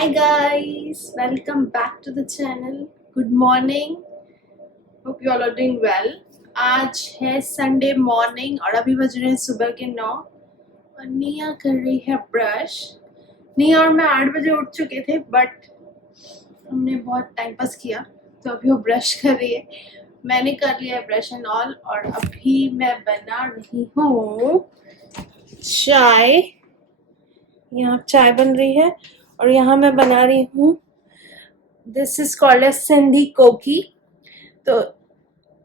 Hi guys, welcome back to the channel. Good morning. Hope you all are doing well. आज है Sunday morning और अभी बज रहे हैं सुबह के 9 और निया कर रही है ब्रश। निया और मैं 8 बजे उठ चुके थे बट हमने बहुत टाइम पास किया तो अभी वो ब्रश कर रही है। मैंने कर लिया है ब्रश एंड ऑल और अभी मैं बना रही हूँ चाय। यहाँ चाय बन रही है और यहाँ मैं बना रही हूँ, this is called as Sindhi koki. तो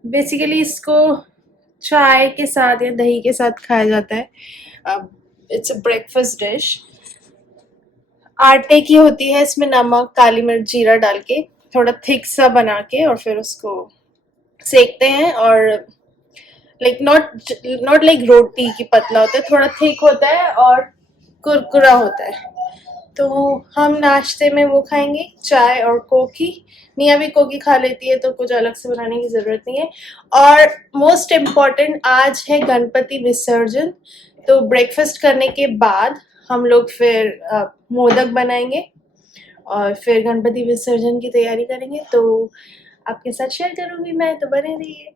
बेसिकली इसको चाय के साथ या दही के साथ खाया जाता है। It's a breakfast dish. आटे की होती है, इसमें नमक, काली मिर्च, जीरा डाल के थोड़ा थिक सा बना के और फिर उसको सेकते हैं और लाइक नॉट लाइक रोटी की पतला होता है, थोड़ा थिक होता है और कुरकुरा होता है। तो हम नाश्ते में वो खाएंगे, चाय और कोकी। निया भी कोकी खा लेती है तो कुछ अलग से बनाने की ज़रूरत नहीं है। और मोस्ट इम्पॉर्टेंट, आज है गणपति विसर्जन, तो ब्रेकफास्ट करने के बाद हम लोग फिर मोदक बनाएंगे और फिर गणपति विसर्जन की तैयारी करेंगे। तो आपके साथ शेयर करूँगी मैं, तो बने रहिए।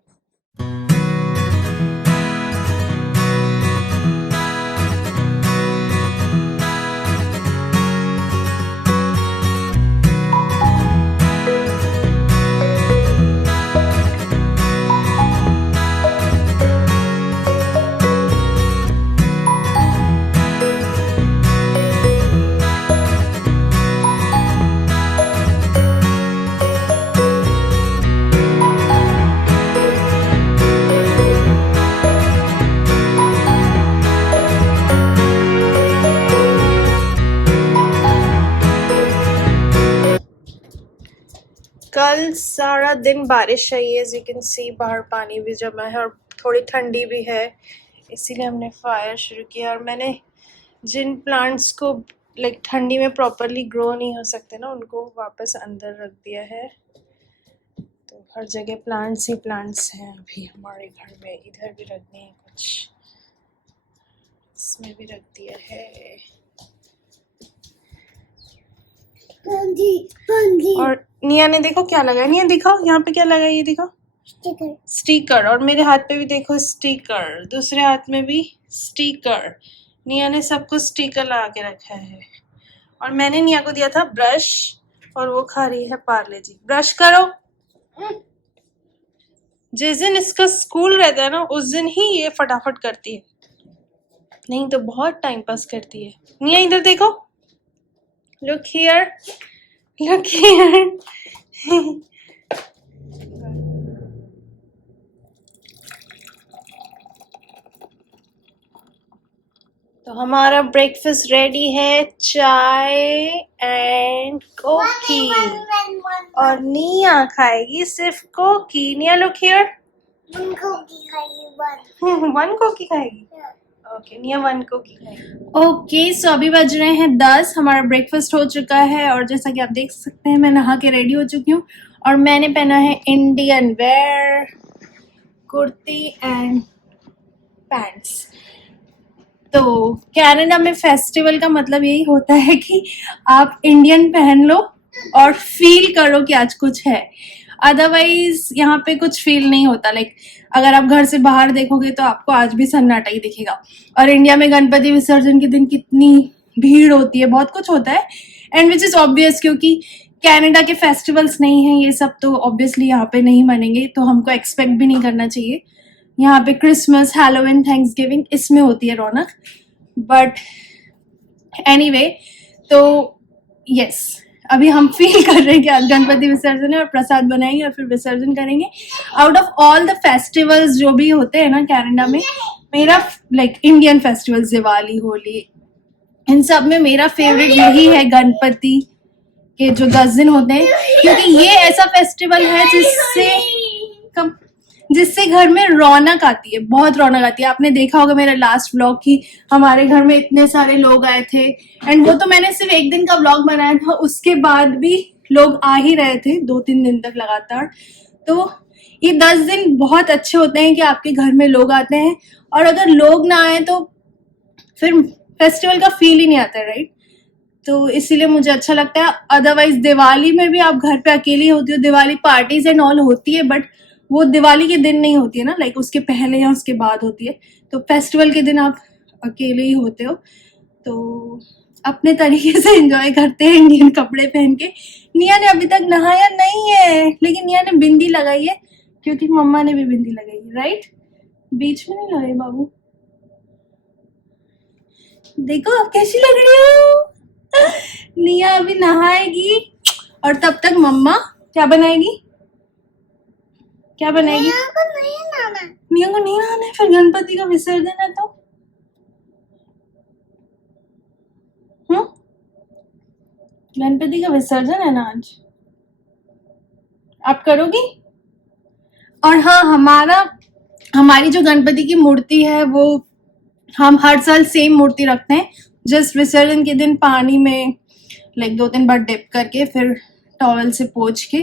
कल सारा दिन बारिश रही है, एज यू कैन सी बाहर पानी भी जमा है और थोड़ी ठंडी भी है, इसीलिए हमने फायर शुरू किया। और मैंने जिन प्लांट्स को लाइक ठंडी में प्रॉपरली ग्रो नहीं हो सकते ना, उनको वापस अंदर रख दिया है। तो हर जगह प्लांट्स ही प्लांट्स हैं अभी हमारे घर में। इधर भी रख दिए हैं कुछ, इसमें भी रख दिया है। और निया ने देखो क्या लगाया। निया दिखाओ यहाँ पे क्या लगा, ये दिखाओ, स्टिकर। और मेरे हाथ पे भी देखो स्टिकर, दूसरे हाथ में भी स्टिकर। निया ने सबको स्टिकर लगा के रखा है। और मैंने निया को दिया था ब्रश और वो खा रही है पार्ले जी। ब्रश करो। जिस दिन इसका स्कूल रहता है ना, उस दिन ही ये फटाफट करती है, नहीं तो बहुत टाइम पास करती है। निया इधर देखो, look here, look here। तो हमारा ब्रेकफास्ट रेडी है, चाय एंड कोकी। और निया खाएगी सिर्फ कोकी। निया लुक हियर, वन कोकी खाएगी। ओके, निया 1 कोकी खाएगी। ओके, सो अभी बज रहे हैं 10। हमारा ब्रेकफास्ट हो चुका है और जैसा कि आप देख सकते हैं मैं नहा के रेडी हो चुकी हूँ और मैंने पहना है Indian wear, kurti and pants. तो कनाडा में फेस्टिवल का मतलब यही होता है कि आप इंडियन पहन लो और फील करो कि आज कुछ है। अदरवाइज यहाँ पे कुछ फील नहीं होता। लाइक अगर आप घर से बाहर देखोगे तो आपको आज भी सन्नाटा ही दिखेगा। और इंडिया में गणपति विसर्जन के दिन कितनी भीड़ होती है, बहुत कुछ होता है, एंड विच इज ऑब्वियस क्योंकि कनाडा के फेस्टिवल्स नहीं है ये सब, तो ऑब्वियसली यहाँ पे नहीं मनेंगे, तो हमको एक्सपेक्ट भी नहीं करना चाहिए। यहाँ पे क्रिसमस, हैलोवीन, थैंक्सगिविंग, इसमें होती है रौनक। बट एनीवे, तो यस, अभी हम फील कर रहे हैं कि आज गणपति विसर्जन है और प्रसाद बनाएंगे और फिर विसर्जन करेंगे। Out of all the festivals जो भी होते हैं ना कनाडा में, मेरा like Indian festivals, Diwali, Holi, इन सब में मेरा फेवरेट यही है गणपति के जो 10 दिन होते हैं, क्योंकि ये ऐसा फेस्टिवल है जिससे घर में रौनक आती है, बहुत रौनक आती है। आपने देखा होगा मेरा लास्ट व्लॉग कि हमारे घर में इतने सारे लोग आए थे, एंड वो तो मैंने सिर्फ 1 दिन का व्लॉग बनाया था, उसके बाद भी लोग आ ही रहे थे 2-3 दिन तक लगातार। तो ये 10 दिन बहुत अच्छे होते हैं कि आपके घर में लोग आते हैं, और अगर लोग ना आए तो फिर फेस्टिवल का फील ही नहीं आता, राइट। तो इसीलिए मुझे अच्छा लगता है। अदरवाइज दिवाली में भी आप घर पे अकेली होती हो, दिवाली पार्टीज एंड ऑल होती है, बट वो दिवाली के दिन नहीं होती है ना, लाइक उसके पहले या उसके बाद होती है। तो फेस्टिवल के दिन आप अकेले ही होते हो, तो अपने तरीके से एंजॉय करते हैं इंडियन कपड़े पहन के। निया ने अभी तक नहाया नहीं है, लेकिन निया ने बिंदी लगाई है क्योंकि मम्मा ने भी बिंदी लगाई है, राइट? बीच में नहीं लगाई बाबू। देखो आप कैसी लग रही हो। निया अभी नहाएगी और तब तक मम्मा क्या बनाएगी? क्या बनाएगी? निया को नहीं नहाना है, फिर गणपति का विसर्जन है तो गणपति का विसर्जन है ना आज, आप करोगी? और हाँ, हमारी जो गणपति की मूर्ति है वो हम हर साल सेम मूर्ति रखते हैं, जस्ट विसर्जन के दिन पानी में लाइक 2-3 बार डिप करके फिर टॉवल से पोंछ के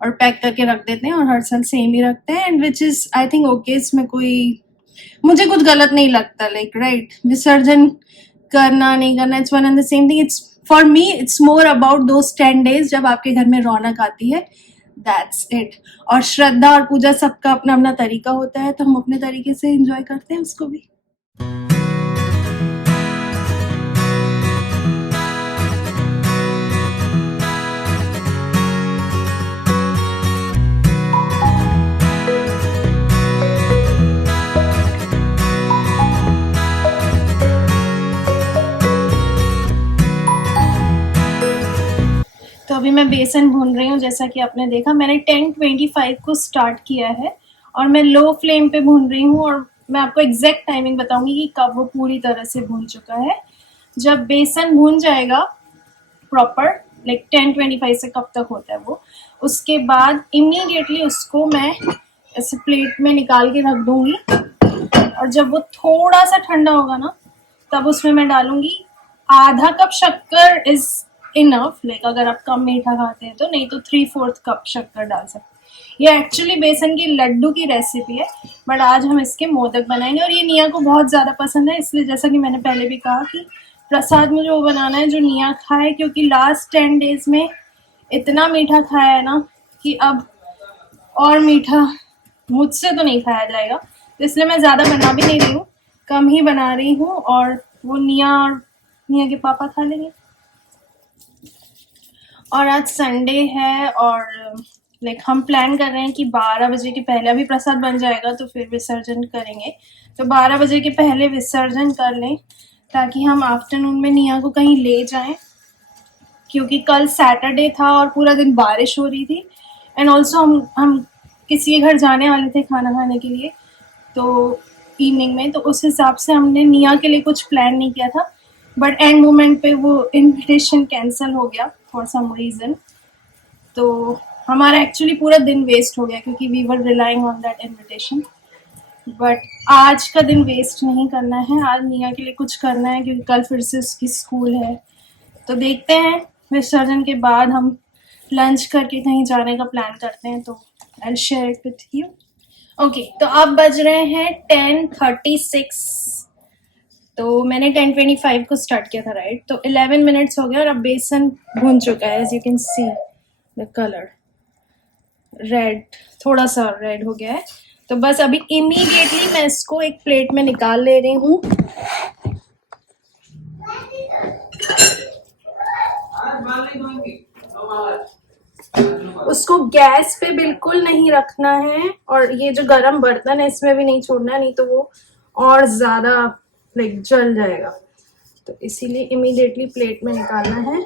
और पैक करके रख देते हैं, और हर साल सेम ही रखते हैं। And which is I think okay, इसमें कोई मुझे कुछ गलत नहीं लगता, लाइक राइट, विसर्जन करना नहीं करना, it's one and the same thing. It's for me it's more about those 10 days जब आपके घर में रौनक आती है, दैट्स इट। और श्रद्धा और पूजा सबका अपना अपना तरीका होता है, तो हम अपने तरीके से एंजॉय करते हैं उसको भी। तो अभी मैं बेसन भून रही हूँ, जैसा कि आपने देखा मैंने 10:25 को स्टार्ट किया है और मैं लो फ्लेम पे भून रही हूँ, और मैं आपको एग्जैक्ट टाइमिंग बताऊंगी कि कब वो पूरी तरह से भून चुका है। जब बेसन भून जाएगा प्रॉपर, लाइक 10:25 से कब तक होता है वो, उसके बाद इमीडिएटली उसको मैं ऐसे प्लेट में निकाल के रख दूंगी, और जब वो थोड़ा सा ठंडा होगा ना, तब उसमें मैं डालूंगी आधा कप शक्कर इज इनफ, लाइक अगर आप कम मीठा खाते हैं तो, नहीं तो 3/4 कप शक्कर डाल सकते हैं। ये एक्चुअली बेसन की लड्डू की रेसिपी है, बट आज हम इसके मोदक बनाएंगे, और ये निया को बहुत ज़्यादा पसंद है, इसलिए जैसा कि मैंने पहले भी कहा कि प्रसाद मुझे वो बनाना है जो निया खाए, क्योंकि लास्ट 10 days में इतना मीठा खाया है ना कि अब और मीठा मुझसे तो नहीं खाया जाएगा, तो इसलिए मैं ज़्यादा बना भी नहीं रही हूँ, कम ही बना रही हूँ, और वो निया के पापा खा लेंगे। और आज संडे है, और लाइक हम प्लान कर रहे हैं कि 12 बजे के पहले, अभी प्रसाद बन जाएगा तो फिर विसर्जन करेंगे, तो 12 बजे के पहले विसर्जन कर लें, ताकि हम आफ्टरनून में निया को कहीं ले जाएं, क्योंकि कल सैटरडे था और पूरा दिन बारिश हो रही थी, एंड ऑल्सो हम किसी के घर जाने वाले थे खाना खाने के लिए, तो इवनिंग में, तो उस हिसाब से हमने निया के लिए कुछ प्लान नहीं किया था, बट एंड मोमेंट पे वो इन्विटेशन कैंसिल हो गया फॉर सम रीज़न, तो हमारा एक्चुअली पूरा दिन वेस्ट हो गया, क्योंकि we were relying on that invitation. But आज का दिन वेस्ट नहीं करना है, आज निया के लिए कुछ करना है, क्योंकि कल फिर से उसकी स्कूल है। तो देखते हैं, विसर्जन के बाद हम लंच करके कहीं जाने का प्लान करते हैं, तो I will share it with you. Okay, तो अब बज रहे हैं 10:36, तो मैंने 10:25 को स्टार्ट किया था, राइट? तो 11 मिनट्स हो गए, और अब बेसन भून चुका है, as you can see the colour red, थोड़ा सा रेड हो गया है। तो बस अभी इमीडिएटली मैं इसको एक प्लेट में निकाल ले रही हूँ। उसको गैस पे बिल्कुल नहीं रखना है, और ये जो गरम बर्तन है इसमें भी नहीं छोड़ना है, नहीं तो वो और ज्यादा लाइक जल जाएगा, तो इसीलिए इमीडिएटली प्लेट में निकालना है,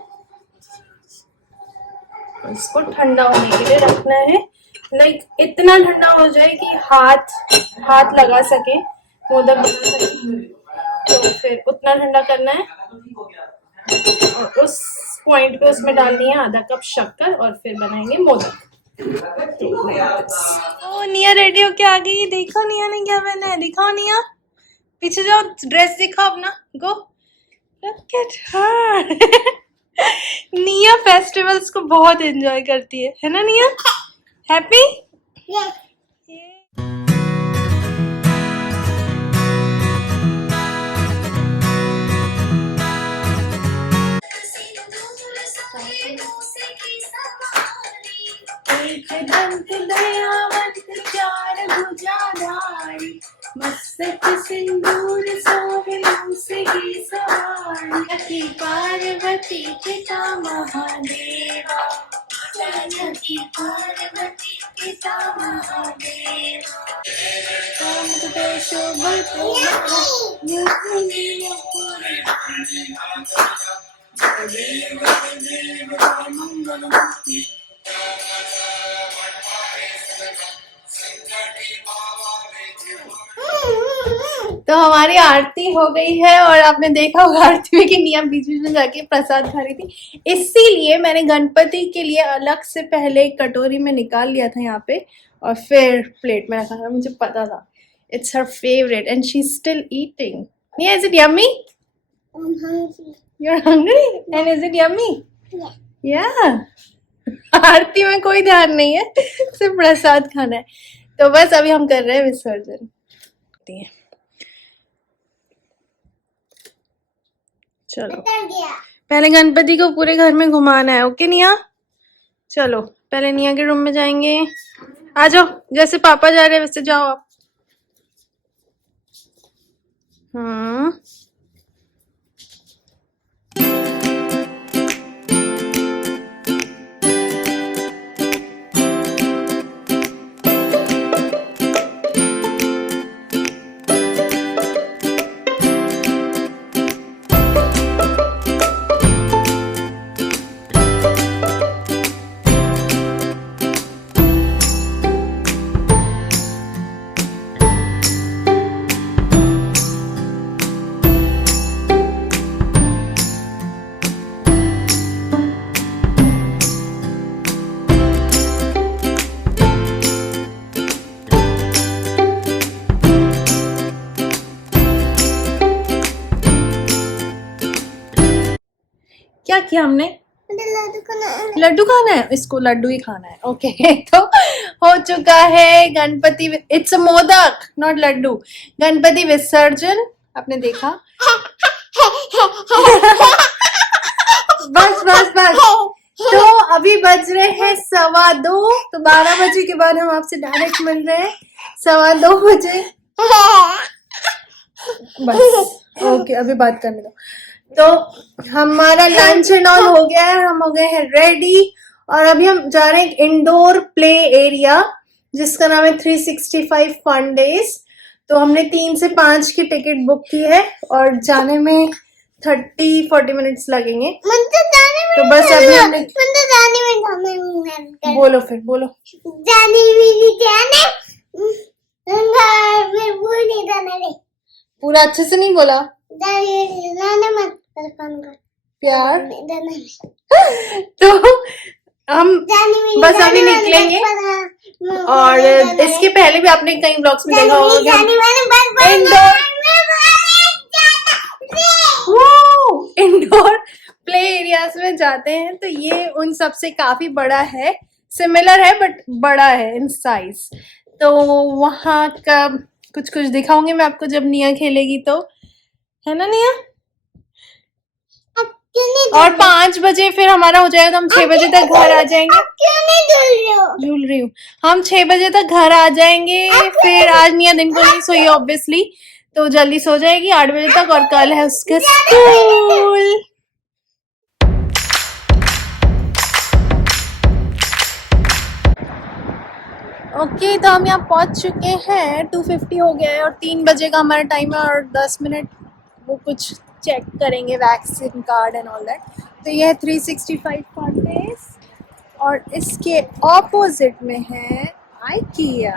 इसको ठंडा होने के लिए रखना है, लाइक इतना ठंडा हो जाए कि हाथ लगा सके, मोदक बना सके, तो फिर उतना ठंडा करना है, और उस पॉइंट पे उसमें डालनी है आधा कप शक्कर, और फिर बनाएंगे मोदक। ओ निया रेडी होके आ गई, देखो निया ने क्या पहना है, दिखाओ निया, पीछे जाओ, ड्रेस दिखाओ अपना, गो लुक एट हर। निया फेस्टिवल्स को बहुत एंजॉय करती है ना निया? हैप्पी? शीलवंत दयावंत चार भुजाधारी मस्तक सिंदूर शोभे मूसे की सवारी सखी पार्वती पिता महादेवा सखी पार्वती पिता महादेवा कामदेशो तो हमारी आरती हो गई है और आपने देखा होगा आरती में कि निया बीच बीच में जाके प्रसाद खा रही थी, इसीलिए मैंने गणपति के लिए अलग से पहले एक कटोरी में निकाल लिया था यहाँ पे और फिर प्लेट में रखा था। मुझे पता था it's her favourite and she is still eating. Nia, is it yummy? I'm hungry. You're hungry and is it yummy? Yeah. Yeah. आरती में कोई ध्यान नहीं है, सिर्फ प्रसाद खाना है। तो बस अभी हम कर रहे हैं विसर्जन। चलो उतर गया। पहले गणपति को पूरे घर में घुमाना है। ओके निया, चलो पहले निया के रूम में जाएंगे। आ जाओ, जैसे पापा जा रहे हैं वैसे जाओ आप। हाँ क्या किया हमने? मुझे लड्डू खाना है। लड्डू खाना है, इसको लड्डू ही खाना है। ओके तो हो चुका है Ganpati, it's a modak not laddu. Ganpati विसर्जन आपने देखा। बस बस बस। तो अभी बज रहे हैं 2:15, तो 12 बजे के बाद हम आपसे डायरेक्ट मिल रहे हैं 2:15 बजे। बस ओके, अभी बात करने दो। तो हमारा लंच एंड ऑल हो गया है, हम हो गए हैं रेडी और अभी हम जा रहे हैं इंडोर प्ले एरिया जिसका नाम है 365 फन डेज। तो हमने 3 से 5 की टिकट बुक की है और जाने में 30-40 मिनट्स लगेंगे। मुझे जाने में तो बस अभी हमने मुझे जाने में जाने बोलो, फिर बोलो। जाने में जाने फिर वो नहीं जाने रे। पूरा अच्छे से नहीं बोला। जाने मत फोन कर प्यार। जाने तो हम जाने में बस अभी निकलेंगे और इसके पहले भी आपने कई ब्लॉग्स में देखा होगा कि हम इंडोर प्ले एरियाज में जाते हैं। तो ये उन सब से काफी बड़ा है, सिमिलर है बट बड़ा है इन साइज। तो वहाँ का कुछ कुछ दिखाऊंगी मैं आपको जब निया खेलेगी तो, है ना निया? और 5 बजे फिर हमारा हो जाएगा तो हम 6 बजे तक घर आ जाएंगे। क्यों नहीं झूल रही हूँ। हम 6 बजे तक घर आ जाएंगे। फिर आज निया दिन को नहीं सोई ऑब्वियसली, तो जल्दी सो जाएगी 8 बजे तक और कल है उसके स्कूल। ओके तो हम यहाँ पहुँच चुके हैं। 2:50 हो गया है और 3 बजे का हमारा टाइम है और 10 मिनट वो कुछ चेक करेंगे vaccine card and all that. तो ये है 365 फन डेज और इसके ऑपोजिट में है IKEA।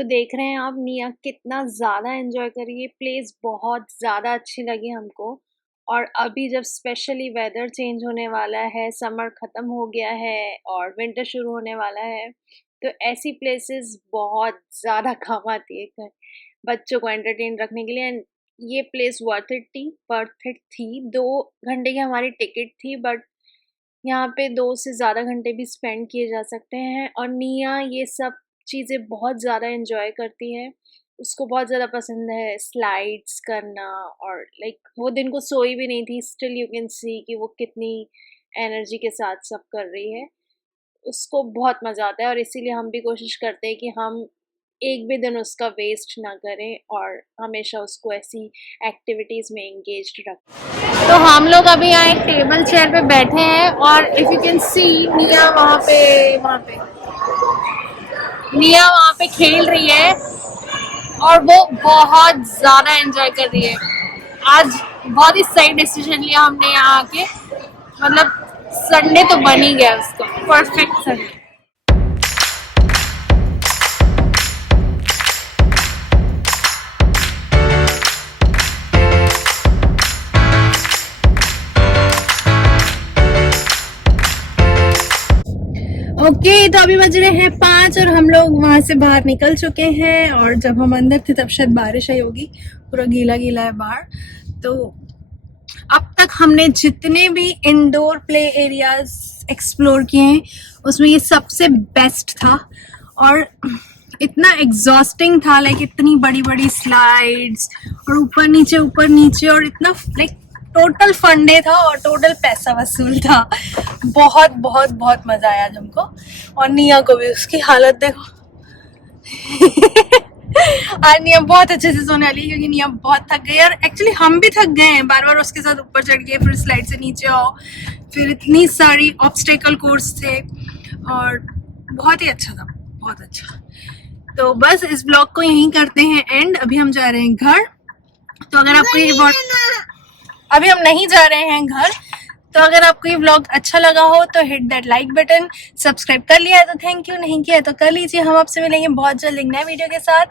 तो देख रहे हैं आप निया कितना ज़्यादा एंजॉय कर रही है। प्लेस बहुत ज़्यादा अच्छी लगी हमको। और अभी जब स्पेशली वेदर चेंज होने वाला है, समर ख़त्म हो गया है और विंटर शुरू होने वाला है, तो ऐसी प्लेसेस बहुत ज़्यादा काम आती है बच्चों को एंटरटेन रखने के लिए। एंड ये प्लेस वर्थ इट थी। 2 घंटे की हमारी टिकट थी, बट यहाँ पे 2 से ज़्यादा घंटे भी स्पेंड किए जा सकते हैं। और निया ये सब चीज़ें बहुत ज़्यादा एंजॉय करती है। उसको बहुत ज़्यादा पसंद है स्लाइड्स करना, और लाइक वो दिन को सोई भी नहीं थी। स्टिल यू कैन सी कि वो कितनी एनर्जी के साथ सब कर रही है। उसको बहुत मज़ा आता है, और इसीलिए हम भी कोशिश करते हैं कि हम एक भी दिन उसका वेस्ट ना करें और हमेशा उसको ऐसी एक्टिविटीज़ में एंगेज्ड रखें। तो हम लोग अभी यहाँ एक टेबल चेयर पे बैठे हैं, और इफ़ यू कैन सी निया वहाँ पे खेल रही है और वो बहुत ज़्यादा एंजॉय कर रही है। आज बहुत ही सही डिसीजन लिया हमने यहाँ आके, मतलब संडे तो बन ही गया उसका, परफेक्ट संडे। ओके, तो अभी बज रहे हैं 5 और हम लोग वहाँ से बाहर निकल चुके हैं। और जब हम अंदर थे तब शायद बारिश आई होगी, पूरा गीला गीला है बाहर। तो अब तक हमने जितने भी इंडोर प्ले एरियाज एक्सप्लोर किए हैं उसमें ये सबसे बेस्ट था। और इतना एग्जॉस्टिंग था, लाइक इतनी बड़ी बड़ी स्लाइड्स और ऊपर नीचे और इतना लाइक टोटल फन डे था और टोटल पैसा वसूल था। बहुत बहुत बहुत मजा आया हमको, और निया को भी। उसकी हालत देखो। आज निया बहुत अच्छे से सोने वाली है क्योंकि निया बहुत थक गई, और एक्चुअली हम भी थक गए हैं। बार बार उसके साथ ऊपर चढ़ गए, फिर स्लाइड से नीचे आओ, फिर इतनी सारी ऑब्स्टेकल कोर्स थे, और बहुत ही अच्छा था, बहुत अच्छा। तो बस इस ब्लॉग को यहीं करते हैं एंड। अभी हम जा रहे हैं घर। तो अगर आपको ये अभी हम नहीं जा रहे हैं घर। तो अगर आपको ये व्लॉग अच्छा लगा हो तो hit that like button. Subscribe कर लिया है तो थैंक यू, नहीं किया है तो कर लीजिए। हम आपसे मिलेंगे बहुत जल्द एक नए वीडियो के साथ।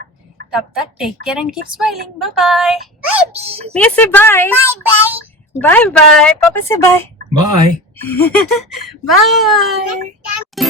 तब तक take care and keep smiling. Bye bye. Niya से बाय। Bye bye. पापा से बाय। Bye. बाय।